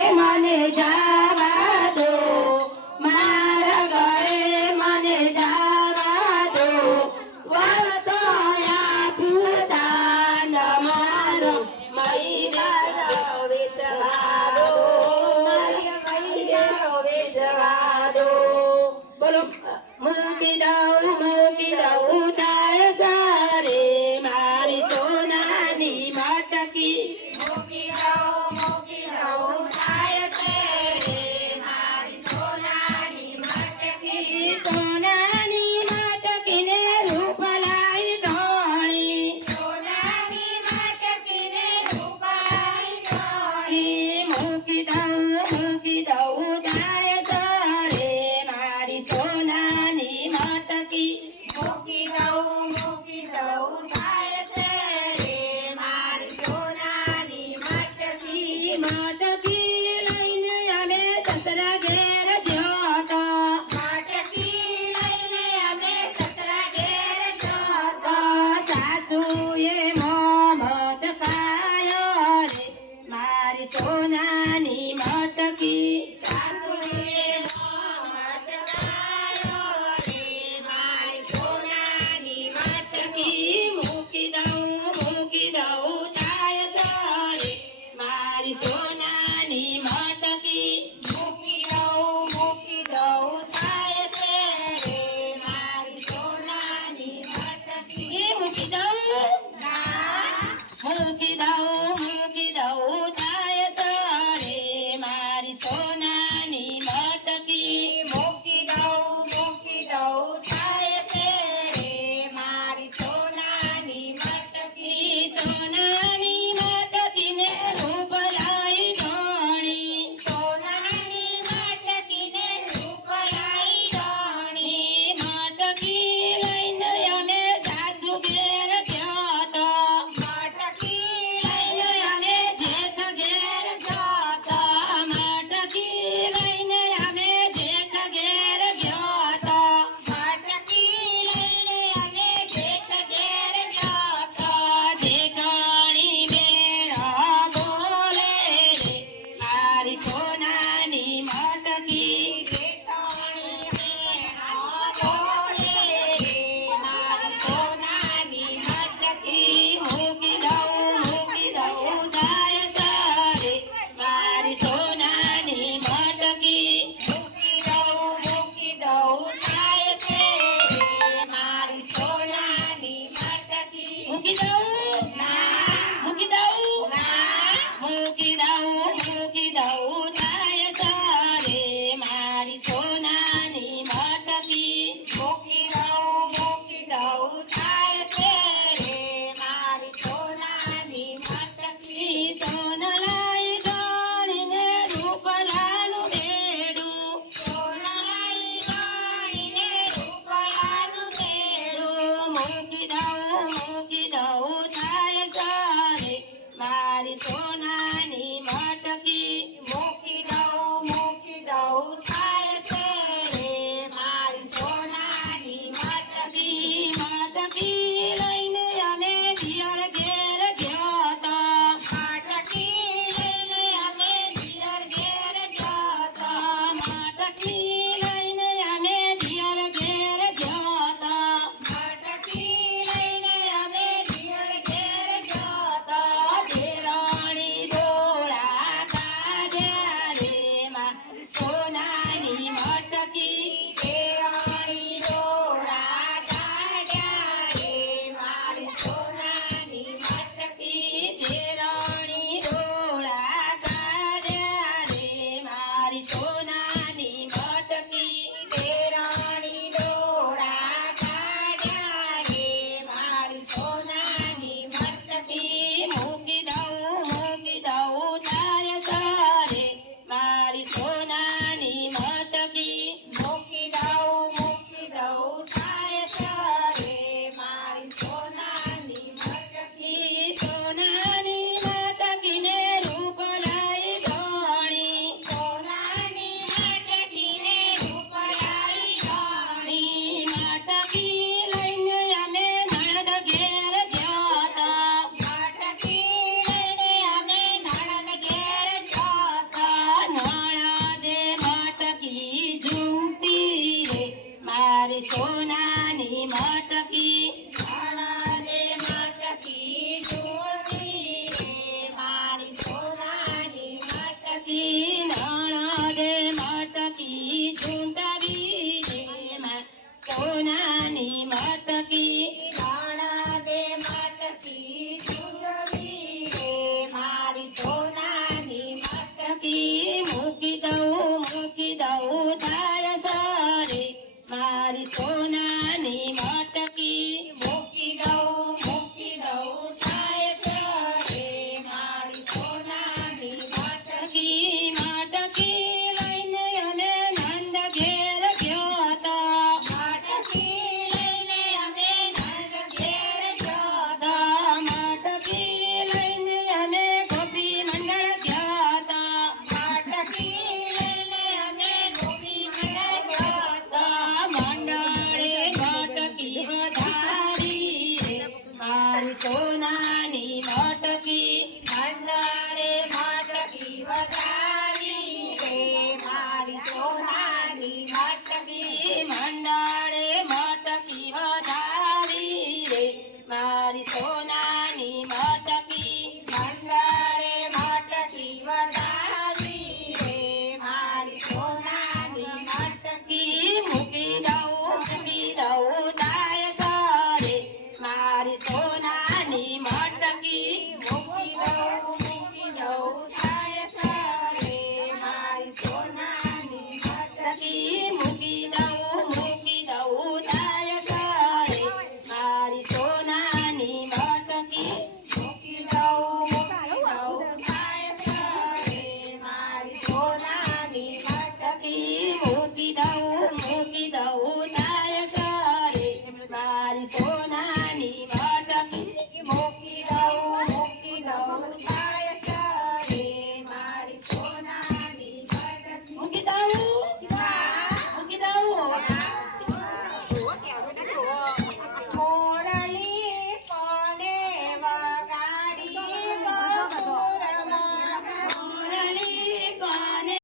મને જાવા દો મારા ઘરે મને જાવા દો વળતો આપ્યું દાન મારો મૈયા વેચવા દો મૈયા વેચવા દો બોલો મૂકી દઉં તારે સારે મારી સોનાની મટકી મૂકી દઉં થાય તેરે મારી સોનાની મટકી સોનાની મટકીને રૂપલાઈ ઢોળી સોનાની મટકીને રૂપાળી ઢોળી મૂકી દઉં તારે સરે મારી સોનાની મટકી મૂકી દઉં થાય તેરે મારી સોનાની મટકી મટકી લઈને અમે સસરા ઘેર જ્યોતો મટકી લઈને અમે સસરા ઘેર જતો સાસુએ મોમો ચખાયો રે મારી સોનાની મટકી સાસુએ મોમત ખાયો રે મારી સોનાની મટકી મૂકી દઉં તાય સરે મારી સોનાની મટકી મૂકી દઉં થાય તેરે મારી સોનાની મટકી મૂકી દઉં તાય સરે મારી સંતો